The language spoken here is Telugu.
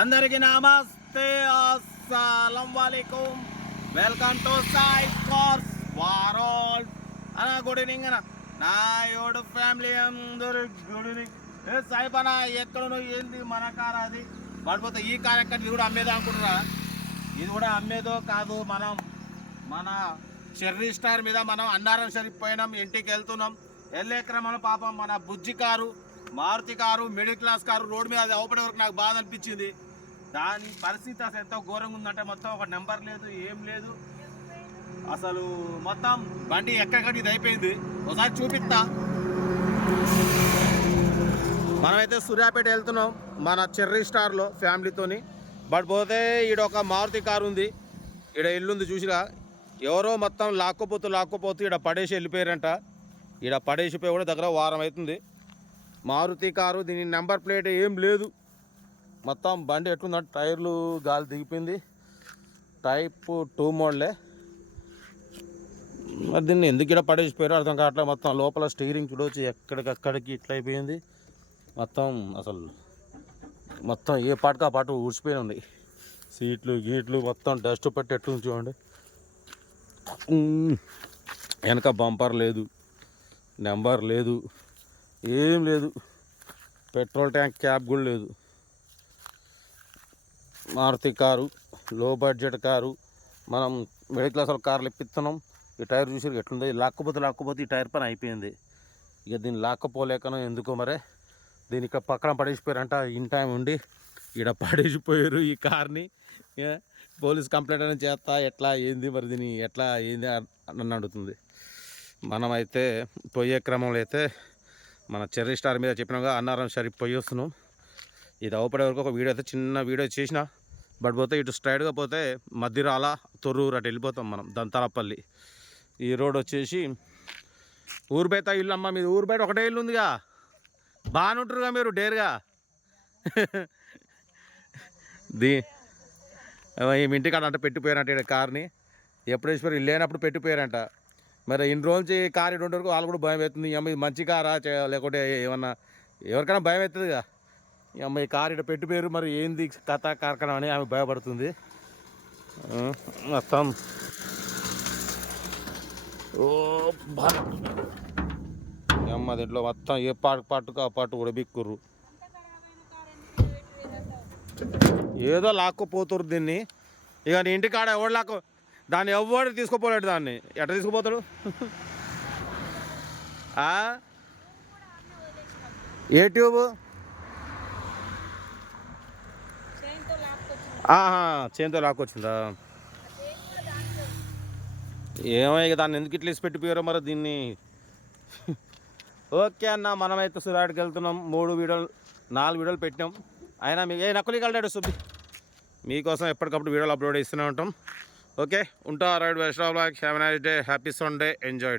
అందరికి నమస్తే. అస్సలం వాలేకుం వెల్కమ్ టు సాయి కార్స్ వారోల్ అన్న గుడ్ ఈవినింగ్ అన్న. నా యోడు ఫ్యామిలీ అందరూ గుడ్ ఈవినింగ్ ఏ సాయిబ్ అన్న ఎక్కడ నువ్వు ఏంది మన కార్ అది? పడిపోతే ఈ కార్ ఎక్కడ ఇది కూడా అమ్మేదా అనుకుంటున్నా ఇది కూడా అమ్మేదో కాదు. మనం మన షెర్రీ స్టార్ మీద మనం అన్నారం షరీఫ్ పోయినాం ఇంటికి వెళ్తున్నాం. వెళ్ళే క్రమంలో పాపం మన బుజ్జి car Maruti car middle class car road మీద అది అవపడే వరకు నాకు బాధ అనిపించింది. దాని పరిస్థితి అసలు ఎంతో ఘోరంగా ఉందంటే మొత్తం ఒక నెంబర్ లేదు ఏం లేదు. అసలు మొత్తం బండి ఎక్కడికి ఇది అయిపోయింది. ఒకసారి చూపిస్తా. మనమైతే సూర్యాపేట వెళ్తున్నాం మన చెర్రీ స్టార్లో ఫ్యామిలీతోని. బట్ పోతే ఈడ ఒక మారుతి కారు ఉంది. ఈడ ఇల్లుంది చూసిరా? ఎవరో మొత్తం లాక్కపోతూ లాక్కపోతూ ఈడ పడేసి వెళ్ళిపోయారంట. ఈడ పడేసిపోయి కూడా దగ్గర వారం అవుతుంది. మారుతి కారు దీని నెంబర్ ప్లేట్ ఏం లేదు. మొత్తం బండి ఎట్లుందంటే టైర్లు గాలి దిగిపోయింది. టైప్ టూ మోడలే. మరి దీన్ని ఎందుకు ఇక్కడ పడేసిపోయారు అర్థం కావట్లేదు. మొత్తం లోపల స్టీరింగ్ చూడవచ్చు ఎక్కడికక్కడికి ఇట్లా అయిపోయింది. మొత్తం అసలు మొత్తం ఏ పాటకు ఆ పాట ఊడ్చిపోయి ఉంది. సీట్లు గీట్లు మొత్తం డస్ట్ పట్టి ఎట్లుంది చూడండి. వెనక బంపర్ లేదు నెంబర్ లేదు ఏం లేదు. పెట్రోల్ ట్యాంక్ క్యాబ్ కూడా లేదు. మారుతి కారు లో బడ్జెట్ కారు మనం మిడిల్ క్లాస్ వాళ్ళ కార్లు ఇప్పిస్తున్నాం ఈ టైర్ చూసి ఎట్లుంది. లాక్కపోతే లాక్కపోతే ఈ టైర్ పని అయిపోయింది. ఇక దీన్ని లాక్కపోలేకనో ఎందుకో మరే. దీని ఇక్కడ పక్కన పడేసిపోయారంట. ఇన్ టైం ఉండి ఇక్కడ పడేసిపోయారు ఈ కార్ని. పోలీస్ కంప్లైంట్ అని చేస్తా ఎట్లా ఏంది మరి దీని ఎట్లా ఏంది అని నన్ను అడుగుతుంది. మనమైతే పోయే క్రమంలో అయితే మన చెర్రీ స్టార్ మీద చెప్పినాగా అన్నారం షరీఫ్ పోయి వస్తున్నాం. ఇది అవపడే వరకు ఒక వీడియో అయితే చిన్న వీడియో చేసిన బట్ పోతే ఇటు స్ట్రైట్గా పోతే మధ్యరాల తొర్రూరు అటు వెళ్ళిపోతాం మనం దంతాలపల్లి. ఈ రోడ్ వచ్చేసి ఊరు బయట ఇల్లు అమ్మ మీది ఊరు బయట ఒకటే ఇల్లు ఉందిగా. బాగానే ఉంటారుగా మీరు డేర్గా. దీ ఈ ఇంటికాడ అంటే పెట్టిపోయారంట ఈడ కార్ని. ఎప్పుడేశ్వరు ఇల్లు లేనప్పుడు పెట్టిపోయారంట. మరి ఇన్ని రోజు కారు కార్ ఇటు వాళ్ళు కూడా భయం అవుతుంది ఈ అమ్మాయి మంచి కారా లేకుంటే ఏమన్నా ఎవరికైనా భయం అవుతుందిగా ఈ అమ్మాయి ఇక్కడ పెట్టి పేరు మరి ఏంది కథ కార్కణం అని ఆమె భయపడుతుంది. ఆ, మొత్తం. ఓ అమ్మ దీంట్లో మొత్తం ఏ పాటు పాటుకు ఆ పాటు బిక్కుర్రు. ఏదో లాక్కుపోతురు దీన్ని. ఇక నీ ఇంటికాడ ఎవడు లాక్కు దాన్ని ఎవడు తీసుకుపోలేడు దాన్ని. ఎట్ట తీసుకుపోతాడు? ఏ ట్యూబ్? చేతితో లాక్కొచ్చిందా? ఏమో ఇక దాన్ని ఎందుకు ఇట్లా వేసి పెట్టిపోయారో మరి దీన్ని? ఓకే అన్న మనమైతే సురాడికి వెళ్తున్నాం. మూడు వీడియోలు నాలుగు వీడియోలు పెట్టినాం. అయినా మీకు ఏ నక్కులకి వెళ్ళాడు సుబ్బి. మీకోసం ఎప్పటికప్పుడు వీడియోలు అప్లోడ్ చేస్తూనే ఉంటాం. ఓకే ఉంటా ride best of luck have nice day happy Sunday enjoy